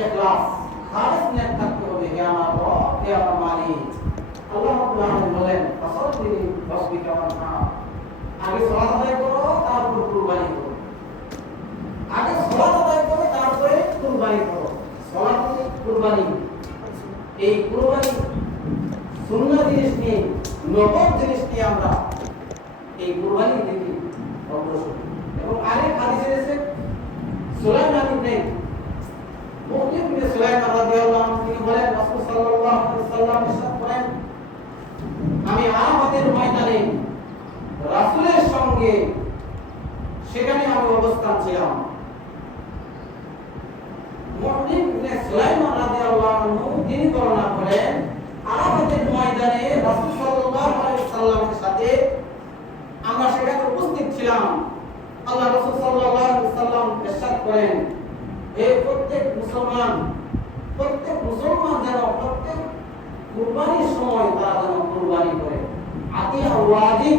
ইখলাস, খালিস নিয়ত থাকতে হবে হে আমার রব হে আমার মালিক আল্লাহ রাব্বুল আলামিন বলেন ফাসাল্লি রাব্বিকা ওয়ানহার আগে সালাত আদায় করো, তারপর কুরবানি করো। আগে সালাত আদায় করো, তারপরে কুরবানি করো। সালাত কুরবানি। এই কুরবানি সুন্নাহ জিনিস নিয়ে নগদ জিনিস নিয়ে আমরা এই কুরবানি দিকে অগ্রসর এবং আরেক হাদিসে এসেছে সুলাইমান ইবনে মুকিম ইবনে সুলাইমান রাদিয়াল্লাহু আনহু তিনি বলেন রাসূল সাল্লাল্লাহু আলাইহি ওয়াসাল্লাম ইরশাদ করেন আমি আরাফাতের ময়দানে রাসূলের সেখানে আমি অবস্থান ছিলাম। আল্লাহ রাসূল সাল্লাল্লাহু আলাইহি ইরশাদ করেন, হে প্রত্যেক মুসলমান প্রত্যেক মুসলমান যেন প্রত্যেক কুরবানির সময় তারা যেন কুরবানি করে। আতিয়া ওয়াজিব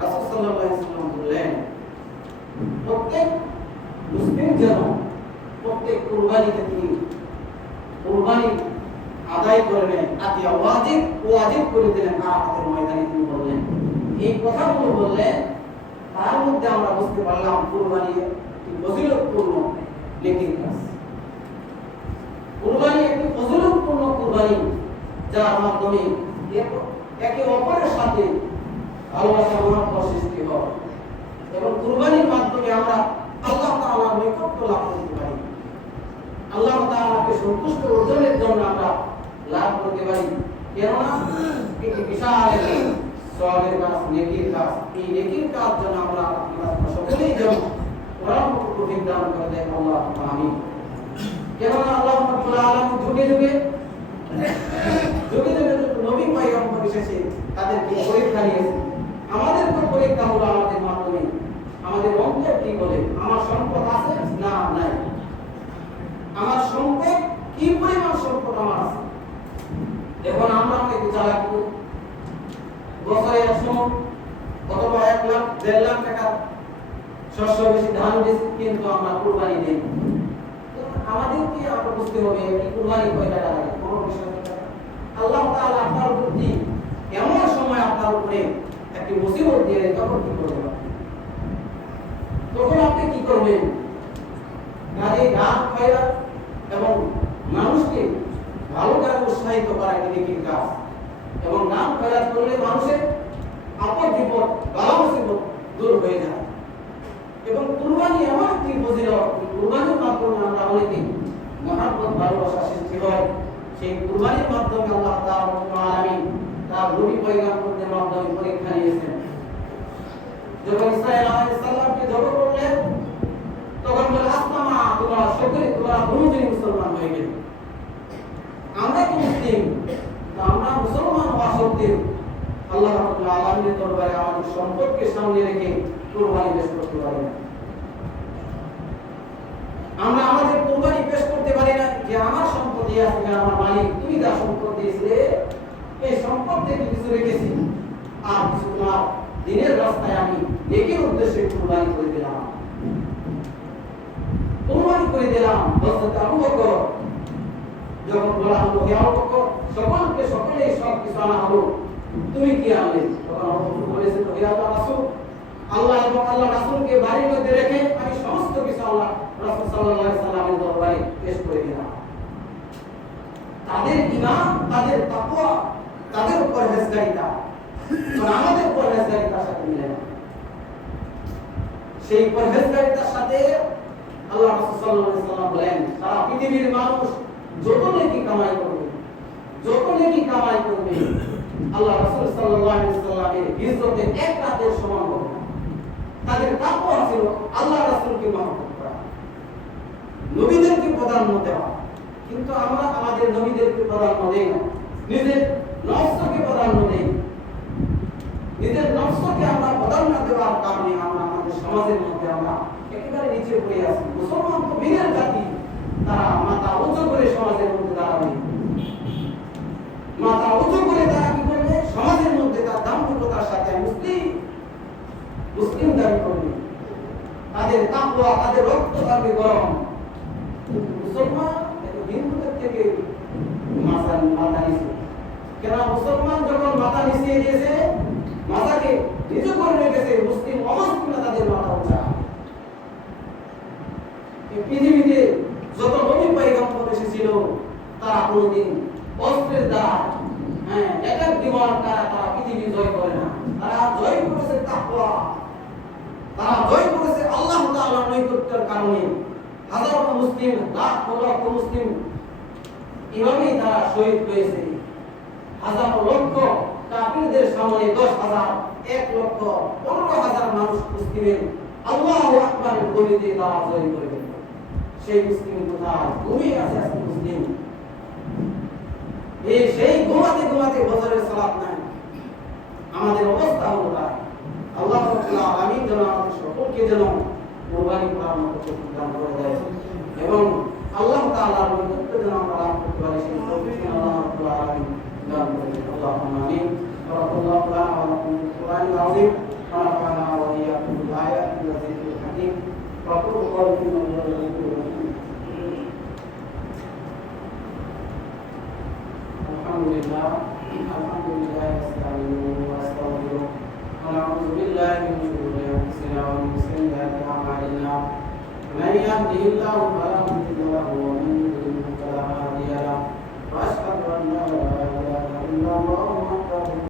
ওয়াসাল্লাম বললেন প্রত্যেক মুসলিম যেন প্রত্যেক কুরবানিতে তিনি কুরবানি আদায় করবেন আদি ওয়াজিব ওয়াজিব করে দিলেন আরাফাতের ময়দানে তিনি বললেন। এই কথাগুলো বললেন তার মধ্যে আমরা বুঝতে পারলাম কুরবানি ফজিলতপূর্ণ নেকির কাজ কুরবানি একটি ফজিলতপূর্ণ কুরবানি যার মাধ্যমে এক- একে অপরের সাথে ভালোবাসা মনোভাব সৃষ্টি হয় এবং কুরবানির মাধ্যমে আমরা আল্লাহ তাআলার নৈকট্য লাভ করতে পারি আল্লাহ তাআলাকে সন্তুষ্ট অর্জনের জন্য আমরা লাভ করতে পারি। কেননা এটি বিশাল সওয়াবের কাজ, নেকির কাজ। এই নেকির কাজ যেন আমরা সকলেই যেন কোরআন তৌফিক দান করে দেয়, আল্লাহ আমিন। কেননা আল্লাহ রাব্বুল আলামিন যুগে যুগে যুগে যুগে নবী পয়গম্বর এসেছে, তাদেরকে পরীক্ষা নিয়েছে। আমাদের পরীক্ষা হলো আমাদের মাধ্যমে। আমাদের অন্তর কি বলে? আমার সম্পদ আছে না নাই? আমার সম্পদ কি পরিমাণ সম্পদ আমার আছে? এখন আমরা অনেক চালাক করি। বছরে একশো, অথবা এক লাখ, দেড় লাখ টাকা শস্য বেশি ধান বেশি কিন্তু আমরা কুরবানি দিই। তো আমাদেরকে আমরা বুঝতে হবে এই কুরবানি কয় টাকা লাগে? কোনো বিষয় আল্লাহ তাআলা আপনার প্রতি এমন সময় আপনার উপরে একটি মুসিবত দিয়ে তখন কি করবেন তখন আপনি কি করবেন? কাজে গান খয়রা এবং মানুষকে ভালো কাজে উৎসাহিত করা একটি নেকির কাজ। এবং নাম খয়রাত করলে মানুষের আপদ বিপদ বালা মুসিবত দূর হয়ে যায়। এবং কুরবানি এমন একটি ফজিলত কুরবানির মাধ্যমে আমরা অনেকে মহাব্বত, ভালোবাসা সৃষ্টি হয়। সেই কুরবানির মাধ্যমে আল্লাহ তাআলা তার নবী পয়গম্বরদের মাধ্যমে পরীক্ষা নিয়েছেন। যখন ইসরায়েল আলাইহিস সালামকে জবাই করলেন তখন বলে আসমামা তোমরা সকলে তোমরা দুজনই মুসলমান হয়ে গেলে আমরা তো মুসলিম আমরা মুসলমান হওয়া সত্ত্বেও আল্লাহ আলামিনের দরবারে আমাদের সম্পদকে সামনে রেখে কুরবানি পেশ করতে পারি না। আমরা আমাদের কুরবানি পেশ করতে পারি না যে আমার সম্পদ এই আছে আমার মালিক, তুমি যা সম্পদ দিয়েছিলে, এই সম্পদ থেকে কিছু রেখেছি। আর কিছু তোমার দিনের রাস্তায় আমি নেকির উদ্দেশ্যে কুরবানি করে দিলাম। করে দিলাম। হযরত আবু বকর যখন বলা হলো, হে আবু বকর, সকলকে সকলেই সব কিছু আনা হলো। তুমি কি আনলে? তখন বলেছে, হে আল্লাহ আল্লাহ এবং আল্লাহ বাড়ির মধ্যে রেখে আমি সমস্ত কিছু আল্লাহ সাল্লামের দরবারে পেশ করে দিলাম। তাদের ঈমান, তাদের তাকওয়া, তাদের উপর হেসগারিতা আমাদের পরহেজগারিতার সাথে মিলে না। সেই পরহেজগারিতার সাথে আল্লাহ রাসূল সাল্লাল্লাহু আলাইহি সাল্লাম বলেন, সারা পৃথিবীর মানুষ যত নেকি কামাই করবে, যত নেকি কামাই করবে, আল্লাহ রাসূল সাল্লামের হিজরতে এক রাতের সমান হবে তাদের তাকওয়া ছিল আল্লাহ রাসূলকে মহব্বত করা। নবীদেরকে প্রাধান্য দেওয়া। কিন্তু আমরা আমাদের নবীদেরকে প্রাধান্য দেই না। নিজের নফসকে প্রাধান্য দেই। নিজের নফসকে আমরা প্রাধান্য দেওয়ার কারণে আমরা আমাদের সমাজের মধ্যে আমরা পড়ে আছি। মুসলমান তো বীরের জাতি। তারা মাথা উঁচু করে সমাজের মধ্যে দাঁড়াবে। মাথা উঁচু করে তারা কি করবে? সমাজের মধ্যে তার দাম্ভিকতার সাথে মুসলিম মুসলিম দাবি করবে। তাদের তাকওয়া, তাদের রক্ত থাকবে গরম। মুসলমান হিন্দুদের থেকে মাথা মাথা নিচে। কেন মুসলমান যখন মাথা নিচিয়ে দিয়েছে, মাথাকে নিচু করে রেখেছে, মুসলিম অমুসলিমরা তাদের মাথা উঁচা এই পৃথিবীতে যত নবী পয়গম্বর এসেছিল তারা কোনোদিন অস্ত্রের দ্বারা হ্যাঁ এক এক বিমান তারা তারা পৃথিবী জয় করে না। তারা জয় করেছে তাকওয়া। তারা জয় করেছে আল্লাহ তাআলার নৈকট্যের কারণে। হাজারো মুসলিম, লাখ লক্ষ মুসলিম এভাবেই তারা শহীদ হয়েছে। হাজার লক্ষ কাফিরদের সামনে দশ হাজার, এক লক্ষ পনেরো হাজার মানুষ মুসলিমের আল্লাহ আকবরের গলিতে তারা জয় করে। সেই মুসলিম কোথায় ঘুমিয়ে আছে আজকে মুসলিম। এই সেই ঘুমাতে ঘুমাতে বছরের সালাত নাই। আমাদের অবস্থা হলো তাই আল্লাহ রাব্বুল যেন আমাদের সকলকে যেন কুরবানি করার মতো তৌফিক দান করে দেয়। এবং আল্লাহ তাআলার নৈকট্য যেন আমরা লাভ করতে পারি, সেই তৌফিক আল্লাহ রাব্বুল আলামিন দান করে আল্লাহুম্মা আমিন। ওয়া কুরআনিল আযীম ওয়া নাফা'না ওয়া iyyakum bil الحمد لله الحمد لله نستعينه ونستغفره ونعوذ بالله من شرور انفسنا ومن سيئات اعمالنا من يهده الله فلا